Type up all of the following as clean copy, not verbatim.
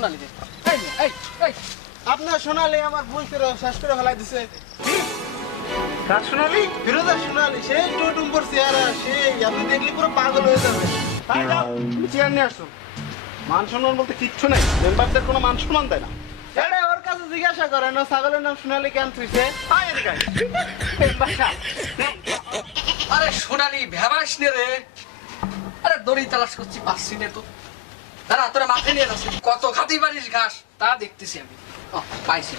সোনালি রে। এই আপনার সোনালি আমার ভুল করে শেষ করে ফেলাই দিছে। কার সোনালি? ফিরোজা সোনালি সেই টুটুম্বর চেহারা সেই আপনি দেখলে পুরো পাগল হয়ে যাবে। তাই যাও, তুমি চেয়ার নিয়ে আসো। মান সম্মান বলতে কিচ্ছু নেই, মেম্বারদের কোনো মান সম্মান দেয় না। আরে ওর কাছে জিজ্ঞাসা করেন ও ছাগলের নাম সোনালি কেন তুইছে? আয় এদিকে আয়। বাসা। আরে সোনালি ভেবাস নে রে। আরে দড়ি তালাশ করছি পাচ্ছি না তো। দাঁড়া তোরা মাঠে নিয়ে যাচ্ছি কত খাতি পারিস ঘাস তা দেখতেছি আমি। পাইছি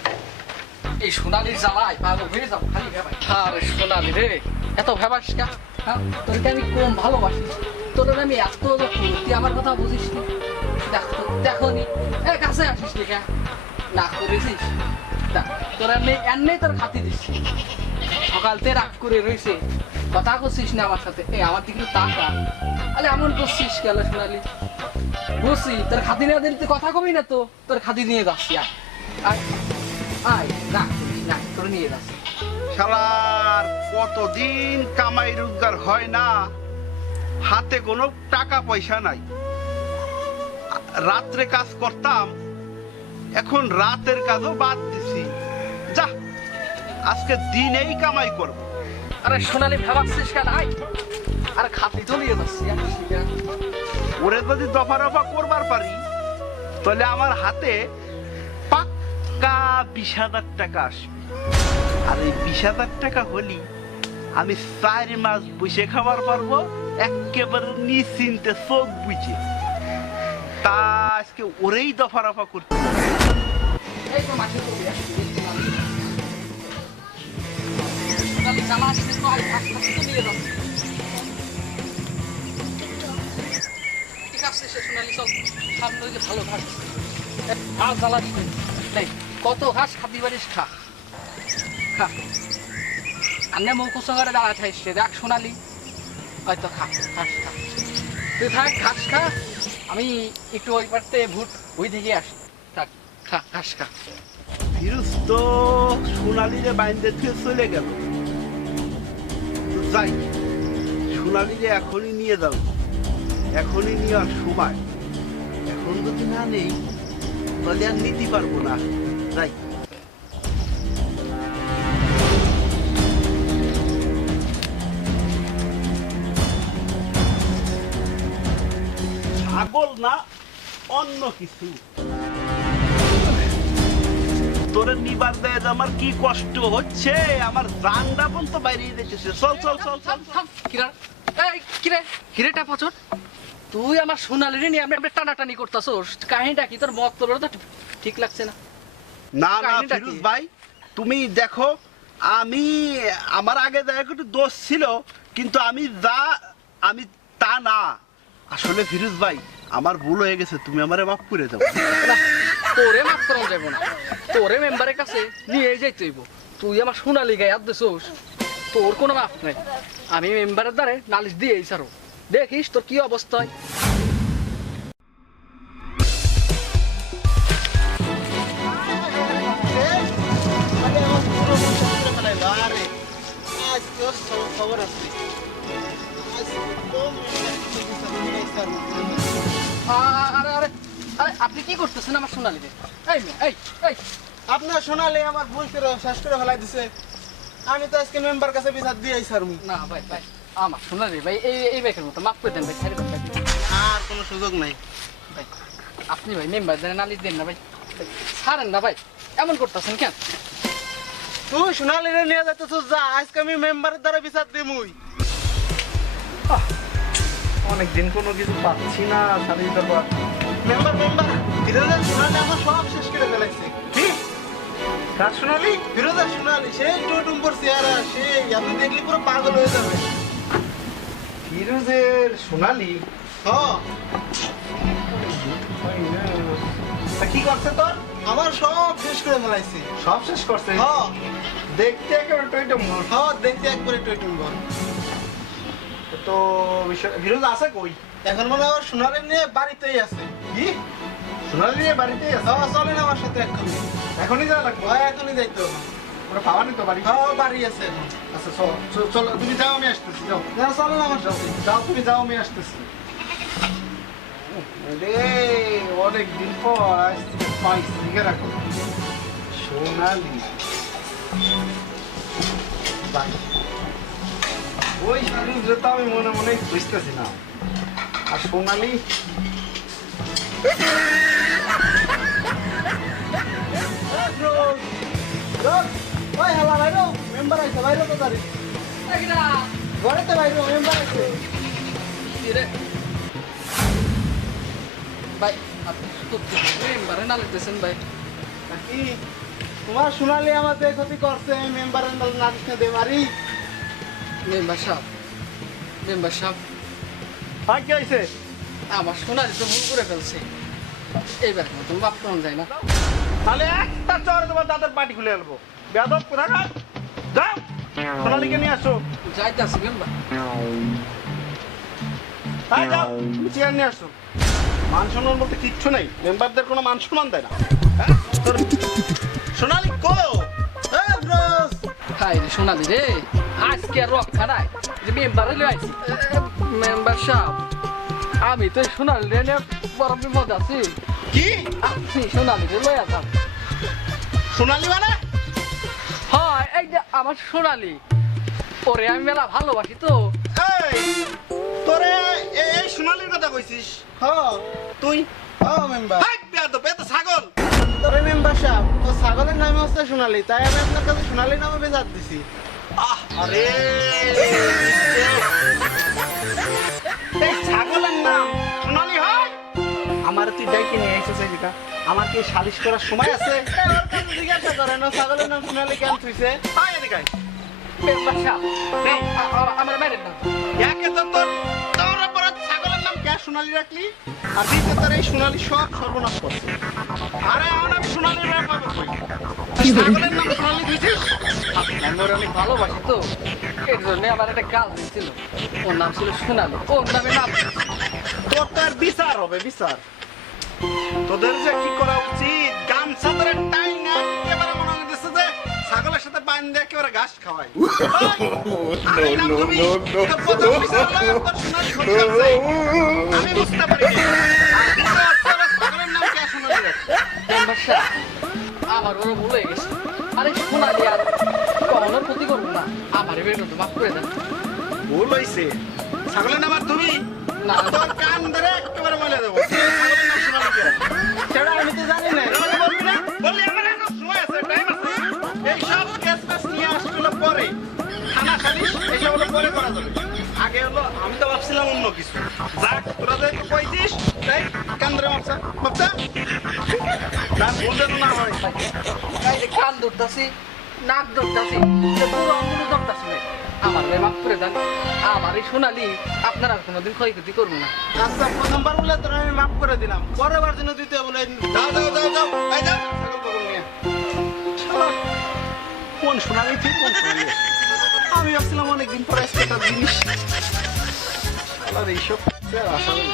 এই সোনালির জ্বালায় পাগল হয়ে যাও খালি ভেবাই। আরে সোনালি রে এত ভেবাস কা? তোরকে আমি কম ভালোবাসি, তোর আমি এত তুই আমার কথা বুঝিস নি। দেখো নি এ কাছে আসিস নি কে না করেছিস তোর আমি এমনি তোর খাতি দিচ্ছি। সকালতে রাগ করে রয়েছে কথা করছিস না আমার সাথে। আমার দিকে তাকা আরে এমন করছিস কেন সোনালি? বুঝছি তোর খাতি নিয়ে দিলে তুই কথা কবি না তো তোর খাতি নিয়ে যাচ্ছি। আয় রাগ করিস না তোর নিয়ে যাচ্ছি। শালার কতদিন কামাই রোজগার হয় না, হাতে কোনো টাকা পয়সা নাই। রাত্রে কাজ করতাম, এখন রাতের কাজও বাদ দিছি। যা আজকে দিনেই কামাই করব। আরে সোনালি ভাবাচ্ছিস কেন? আর খাতি তো নিয়ে যাচ্ছি। ওরে যদি দফা রফা করবার পারি তাহলে আমার হাতে পাক্কা 20,000 টাকা আসবে। আর এই 20,000 টাকা হলি আমি 4 মাস বসে খাবার পারবো একেবারে নিশ্চিন্তে চোখ বুঝে। তা আজকে ওরেই দফা রফা করতে হবে। এই তো মাঠে চলে আসছি। সোনালি জামা আসছে তো আয় খাতি নিয়ে যাচ্ছি। ঠিক আছে সে সোনালি চল সামনে যে ভালো ঘাস ঘাস জ্বালাবি নেই। কত ঘাস খাবি পারিস খা খা। আন্নে মৌকুশ করে দাঁড়া থাকছে দেখ সোনালি হয়তো খা ঘাস খা। তুই থাক ঘাস খা, আমি একটু ওই পারতে ভুট ওই দিকে আসি। থাক খা ঘাস খা। ফিরোজ তো সোনালিরে বাইন্দে থেকে চলে গেল। যাই সোনালিরে এখনই নিয়ে যাও, এখনই নেওয়ার সময়। এখন যদি না নেই তাহলে আর নিতে পারবো না। যাই ছাগল না অন্য কিছু তোরে নিবার দেয় আমার কি কষ্ট হচ্ছে, আমার জানটা পর্যন্ত বাইরে যেতেছে। চল চল চল চল। কিরা এই কিরে কিরেটা পছন্দ তুই আমার সোনালিরে নিয়ে আমি টানাটানি করতেছোস। কাহিনীটা কি? তোর মত তোর তো ঠিক লাগছে না। না না কাহিনীটা ফিরোজ কি? ভাই তুমি দেখো, আমি আমার আগে যা একটু দোষ ছিল কিন্তু আমি তা না। আসলে ফিরোজ ভাই আমার ভুল হয়ে গেছে, তুমি আমারে মাফ করে দাও। না, তোরে মাফ করা যাবো না, তোরে মেম্বারের কাছে নিয়ে যাইতে হইব। তুই আমার সোনালি গায়ে হাত দিছোস, তোর কোনো মাফ নাই। আমি মেম্বারের দ্বারে নালিশ দিয়ে ছাড়ো, দেখিস তোর কি অবস্থা হয়। আরে আজ তোর খবর আছে। আরে আরে আরে আপনি কি করতেছেন আমার সোনালিকে? এই আপনার সোনালি আমার ভুল করে শেষ করে ফেলাই দিছে। আমি তো আজকে মেম্বার কাছে বিচার দিয়ে আইসার। না ভাই আমার সোনালি ভাই এই ব্যাকের মতো মাফ করে দেন ভাই। ছাড়ি দেন ভাই। আর কোনো সুযোগ নাই ভাই আপনি ভাই মেম্বার দেন নালিশ দেন না ভাই, ছাড়েন না ভাই। এমন করতেছেন কেন? তুই সোনালিরে নিয়ে যাইতেছ, যা আজকে আমি মেম্বারের দ্বারা বিচার দিমুই। অনেকদিন কোনো কিছু পাচ্ছি না সাথে ব্যাপার। মেম্বার ফিরোজের সোনালি আমার সব শেষ করে ফেলাইছে। কি কার সোনালি? ফিরোজের সোনালি সেই টুটুম্বর চেহারা সেই আপনি দেখলে পুরো পাগল হয়ে যাবে। ফিরোজের সোনালি? হ্যাঁ তা কি করছে তোর? আমার সব শেষ করে ফেলাইছে। সব শেষ করছে? হ্যাঁ দেখতে একেবারে টইটম্বর। হ্যাঁ দেখতে একবারে টুটুম্বর। তো ফিরোজ আছে কই? এখন মনে হয় সোনালি নিয়ে বাড়িতেই আছে। কি সোনালি নিয়ে বাড়িতেই আছে? হ্যাঁ চলেন আমার সাথে এক্ষুনি। এখনই যাওয়া লাগবে? হ্যাঁ এখনই যাইতো। ওরা পাওয়া নি তো বাড়ি? হ্যাঁ বাড়ি আছে এখন। আচ্ছা চল চল, তুমি যাও আমি আসতেছি। যাও না চলেন আমার সাথে। যাও, তুমি যাও আমি আসতেছি। রে ওর অনেকদিন পর পাইছি রাখো সোনালি বাই ওই শাড়ির জুতো আমি মনে মনে বুঝতেছি না আর সোনালি ওই হালা ভাইরো মেম্বার আইছে ভাইরো তো তারি ঘরেতে ভাইরো মেম্বার আইছে ভাই আপনি তো মেম্বারে না লিখতেছেন ভাই কি তোমার সোনালি আমাদের ক্ষতি করছে মেম্বারের না দিতে দে মারি মেম্বার সাহেব আর কি হয়েছে আমার সোনালি তো ভুল করে ফেলছে এইবার মতন বাপ কেমন যায় না তাহলে একটা চরে তোমার দাদার পাটি খুলে আনবো বেদব কোথাকার যাও সোনালিকে নিয়ে আসো যাইতেছি মেম্বার হ্যাঁ যাও চেয়ার নিয়ে আসো মান সম্মান বলতে কিচ্ছু নেই মেম্বারদের কোনো মান সম্মান দেয় না হ্যাঁ? সোনালি কো হাই রে সোনালি রে আজকে আর রক্ষা নাই যে মেম্বারে লই আইছি মেম্বার সাহেব আমি তো সোনালি রে নিয়ে বড় বিপদ আছি কি আপনি সোনালি রে লই আসাম সোনালি মানে হয় এই যে আমার সোনালি ওরে আমি মেলা ভালোবাসি তো এই তোরে এই সোনালির কথা কইছিস হ তুই ও মেম্বার হাই বেদব এত ছাগল তোরে মেম্বার সাহেব ও ছাগলের নাম হচ্ছে সোনালি তাই আমি আপনার কাছে সোনালি নামে বেজাত দিছি আরে এই ছাগলের নাম সোনালি হয় আমার তুই ডাইকে নিয়ে এসেছিস এদিকে আমার কি সালিশ করার সময় আছে ওর কাছে জিজ্ঞাসা করেন ও ছাগলের নাম সোনালি কেন থুইছে আয় এদিকে আয়। মেম্বার সাহেব এই, আমার বাইরের নাম একে তো তোর উপর ছাগলের নাম কে সোনালি রাখলি আর দ্বিতীয় তোর এই সোনালি সব সর্বনাশ করছে আরে এখন আমি সোনালির ব্যাপার কই ছাগলের নাম সোনালি দিছিস আমি ওরে অনেক ভালোবাসি তো এর জন্য আমার একটা গাল দিছিল ওর নাম ছিল সোনালি ওর নামে নাম তোর তো আর বিচার হবে বিচার তোদের যে কি করা উচিত গামছা ধরে টাই না একেবারে মনে হচ্ছে যে ছাগলের সাথে বান দিয়ে একেবারে ঘাস খাওয়াই আমি বুঝতে পারি ছাগলের নাম কে সোনালি রাখছে মেম্বার সাহেব আমার ওরা ভুলে গেছে আরে সোনালি আর কখনো ক্ষতি করবো না আমার বেরো তো মাফ করে দেন ভুল হয়েছে ছাগলের নাম আর তুমি না। তোর কান ধরে একেবারে বলে দেবো ছাগলের নাম সোনালি কে সেটা আমি তো জানি না রোজ বলবি না? বললি আমার এখন সময় আছে, time আছে। এইসব কেস ফেস নিয়ে আসলে পরে, থানা সালিশ এইসব হলো পরে করা যাবে। আগে হলো, আমি তো ভাবছিলাম অন্য কিছু। যাক, তোরা যে একটু কইছিস, তাই কান ধরে মাপছা, মাপছা? তার ভুল যেন না হয়। এই যে কান ধরতাছি নাক ধরতাছি পুরো অঙ্গুলো ধরতাছি না আমার ভাই মাফ করে দেন আমার এই সোনালি আপনার আর কোনোদিন ক্ষয়ক্ষতি করবো না আচ্ছা প্রথমবার বলে তোর আমি মাফ করে দিলাম পরের বার জন্য দিতে বলে যাও, যাও, যাও, যাও, এই যাও, ছাগল পাগল নিয়ে। শালা, কোন সোনালি ঠিক কোন সোনালি আমি ভাবছিলাম অনেকদিন পরে আজকে একটা জিনিস শালার এইসব আশা করি